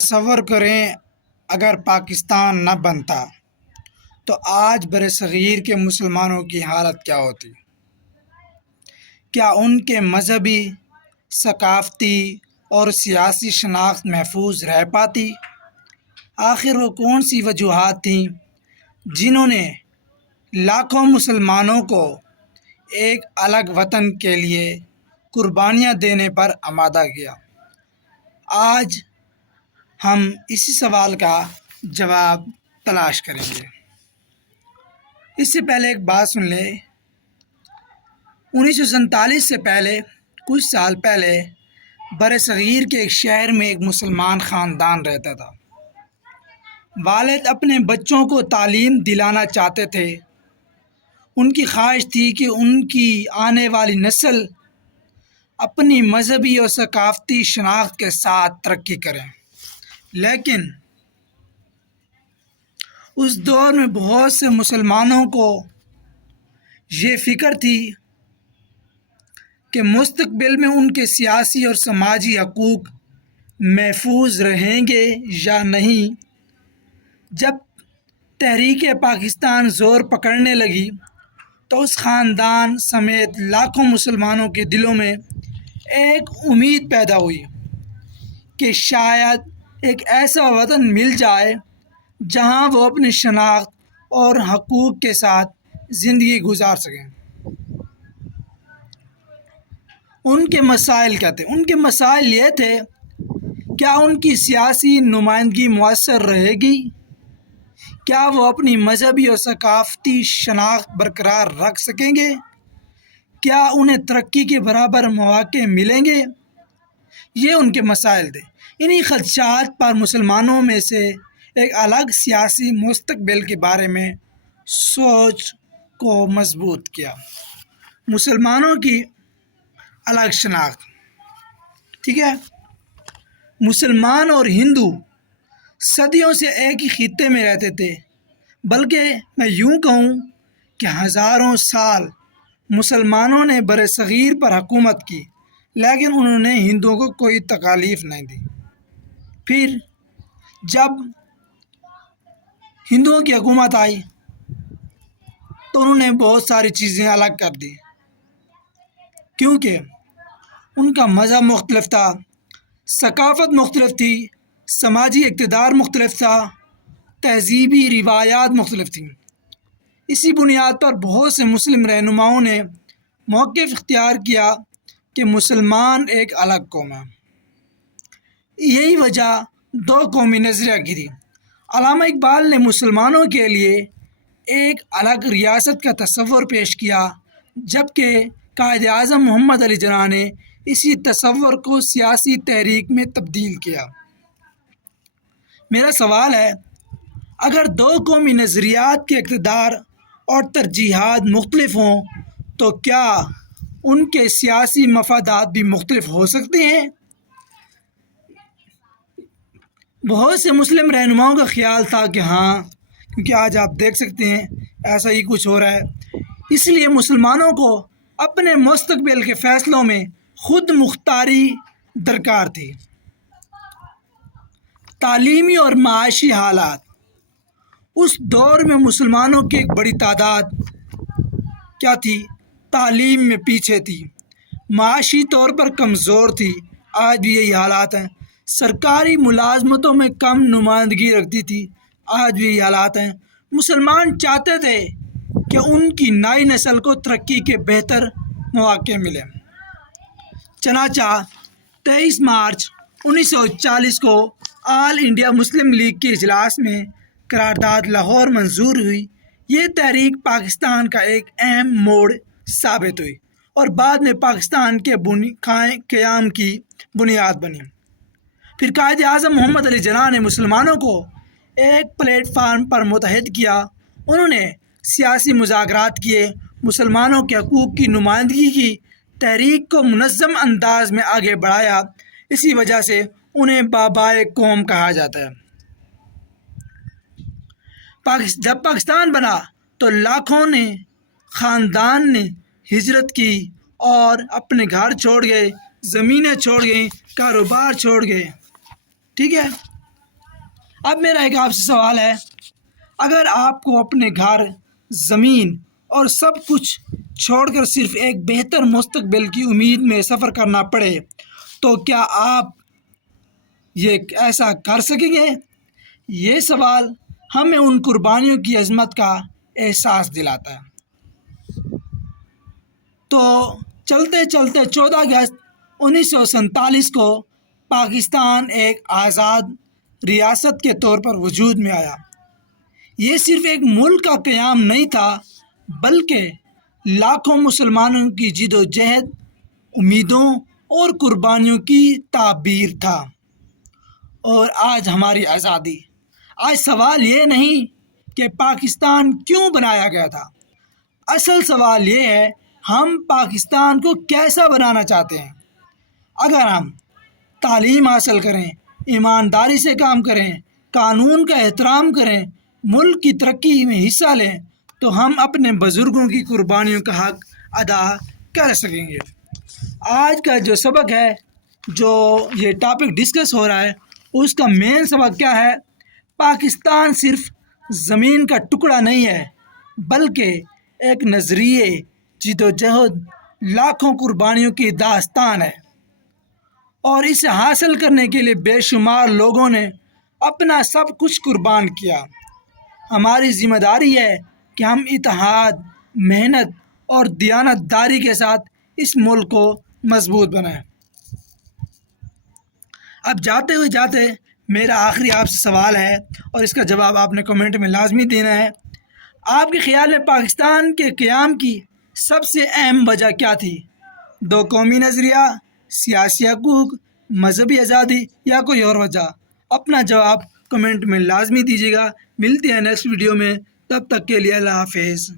تصور کریں اگر پاکستان نہ بنتا تو آج برصغیر کے مسلمانوں کی حالت کیا ہوتی؟ کیا ان کے مذہبی، ثقافتی اور سیاسی شناخت محفوظ رہ پاتی؟ آخر وہ کون سی وجوہات تھیں جنہوں نے لاکھوں مسلمانوں کو ایک الگ وطن کے لیے قربانیاں دینے پر آمادہ کیا؟ آج ہم اسی سوال کا جواب تلاش کریں گے۔ اس سے پہلے ایک بات سن لیں، 1947 سے پہلے کچھ سال پہلے برصغیر کے ایک شہر میں ایک مسلمان خاندان رہتا تھا۔ والد اپنے بچوں کو تعلیم دلانا چاہتے تھے۔ ان کی خواہش تھی کہ ان کی آنے والی نسل اپنی مذہبی اور ثقافتی شناخت کے ساتھ ترقی کریں، لیکن اس دور میں بہت سے مسلمانوں کو یہ فکر تھی کہ مستقبل میں ان کے سیاسی اور سماجی حقوق محفوظ رہیں گے یا نہیں۔ جب تحریک پاکستان زور پکڑنے لگی تو اس خاندان سمیت لاکھوں مسلمانوں کے دلوں میں ایک امید پیدا ہوئی کہ شاید ایک ایسا وطن مل جائے جہاں وہ اپنی شناخت اور حقوق کے ساتھ زندگی گزار سکیں۔ ان کے مسائل کیا تھے؟ ان کے مسائل یہ تھے: کیا ان کی سیاسی نمائندگی مؤثر رہے گی؟ کیا وہ اپنی مذہبی اور ثقافتی شناخت برقرار رکھ سکیں گے؟ کیا انہیں ترقی کے برابر مواقع ملیں گے؟ یہ ان کے مسائل تھے۔ انہی خدشات پر مسلمانوں میں سے ایک الگ سیاسی مستقبل کے بارے میں سوچ کو مضبوط کیا۔ مسلمانوں کی الگ شناخت، ٹھیک ہے، مسلمان اور ہندو صدیوں سے ایک ہی خطے میں رہتے تھے، بلکہ میں یوں کہوں کہ ہزاروں سال مسلمانوں نے برصغیر پر حکومت کی، لیکن انہوں نے ہندوؤں کو کوئی تکالیف نہیں دی۔ پھر جب ہندوؤں کی حکومت آئی تو انہوں نے بہت ساری چیزیں الگ کر دی، کیونکہ ان کا مذہب مختلف تھا، ثقافت مختلف تھی، سماجی اقتدار مختلف تھا، تہذیبی روایات مختلف تھیں۔ اسی بنیاد پر بہت سے مسلم رہنماؤں نے موقف اختیار کیا کہ مسلمان ایک الگ قوم ہے۔ یہی وجہ دو قومی نظریہ کی تھی۔ علامہ اقبال نے مسلمانوں کے لیے ایک الگ ریاست کا تصور پیش کیا، جبکہ قائد اعظم محمد علی جناح نے اسی تصور کو سیاسی تحریک میں تبدیل کیا۔ میرا سوال ہے، اگر دو قومی نظریات کے اقتدار اور ترجیحات مختلف ہوں تو کیا ان کے سیاسی مفادات بھی مختلف ہو سکتے ہیں؟ بہت سے مسلم رہنماؤں کا خیال تھا کہ ہاں، کیونکہ آج آپ دیکھ سکتے ہیں ایسا ہی کچھ ہو رہا ہے، اس لیے مسلمانوں کو اپنے مستقبل کے فیصلوں میں خود مختاری درکار تھی۔ تعلیمی اور معاشی حالات، اس دور میں مسلمانوں کی ایک بڑی تعداد کیا تھی؟ تعلیم میں پیچھے تھی، معاشی طور پر کمزور تھی۔ آج بھی یہی حالات ہیں۔ سرکاری ملازمتوں میں کم نمائندگی رکھتی تھی، آج بھی یہی حالات ہیں۔ مسلمان چاہتے تھے کہ ان کی نئی نسل کو ترقی کے بہتر مواقع ملیں۔ چنانچہ 23 مارچ 1940 کو آل انڈیا مسلم لیگ کے اجلاس میں قرارداد لاہور منظور ہوئی۔ یہ تحریک پاکستان کا ایک اہم موڑ ثابت ہوئی اور بعد میں پاکستان کے قیام کی بنیاد بنی۔ پھر قائد اعظم محمد علی جناح نے مسلمانوں کو ایک پلیٹ فارم پر متحد کیا۔ انہوں نے سیاسی مذاکرات کیے، مسلمانوں کے حقوق کی نمائندگی کی، تحریک کو منظم انداز میں آگے بڑھایا۔ اسی وجہ سے انہیں بابائے قوم کہا جاتا ہے۔ جب پاکستان بنا تو لاکھوں خاندان نے ہجرت کی اور اپنے گھر چھوڑ گئے، زمینیں چھوڑ گئے، کاروبار چھوڑ گئے، ٹھیک ہے۔ اب میرا ایک آپ سے سوال ہے، اگر آپ کو اپنے گھر، زمین اور سب کچھ چھوڑ کر صرف ایک بہتر مستقبل کی امید میں سفر کرنا پڑے تو کیا آپ یہ ایسا کر سکیں گے؟ یہ سوال ہمیں ان قربانیوں کی عظمت کا احساس دلاتا ہے۔ تو چلتے چلتے 14 اگست 1947 کو پاکستان ایک آزاد ریاست کے طور پر وجود میں آیا۔ یہ صرف ایک ملک کا قیام نہیں تھا، بلکہ لاکھوں مسلمانوں کی جد و جہد، امیدوں اور قربانیوں کی تعبیر تھا۔ اور آج ہماری آزادی، آج سوال یہ نہیں کہ پاکستان کیوں بنایا گیا تھا، اصل سوال یہ ہے ہم پاکستان کو کیسا بنانا چاہتے ہیں۔ اگر ہم تعلیم حاصل کریں، ایمانداری سے کام کریں، قانون کا احترام کریں، ملک کی ترقی میں حصہ لیں تو ہم اپنے بزرگوں کی قربانیوں کا حق ادا کر سکیں گے۔ آج کا جو سبق ہے، جو یہ ٹاپک ڈسکس ہو رہا ہے، اس کا مین سبق کیا ہے؟ پاکستان صرف زمین کا ٹکڑا نہیں ہے، بلکہ ایک نظریے، جد و جہد، لاکھوں قربانیوں کی داستان ہے، اور اسے حاصل کرنے کے لیے بے شمار لوگوں نے اپنا سب کچھ قربان کیا۔ ہماری ذمہ داری ہے کہ ہم اتحاد، محنت اور دیانت داری کے ساتھ اس ملک کو مضبوط بنائیں۔ اب جاتے میرا آخری آپ سے سوال ہے، اور اس کا جواب آپ نے کمنٹ میں لازمی دینا ہے۔ آپ کے خیال میں پاکستان کے قیام کی سب سے اہم وجہ کیا تھی؟ دو قومی نظریہ، سیاسی حقوق، مذہبی آزادی، یا کوئی اور وجہ؟ اپنا جواب کمنٹ میں لازمی دیجیے گا۔ ملتے ہیں نیکسٹ ویڈیو میں، تب تک کے لیے اللہ حافظ۔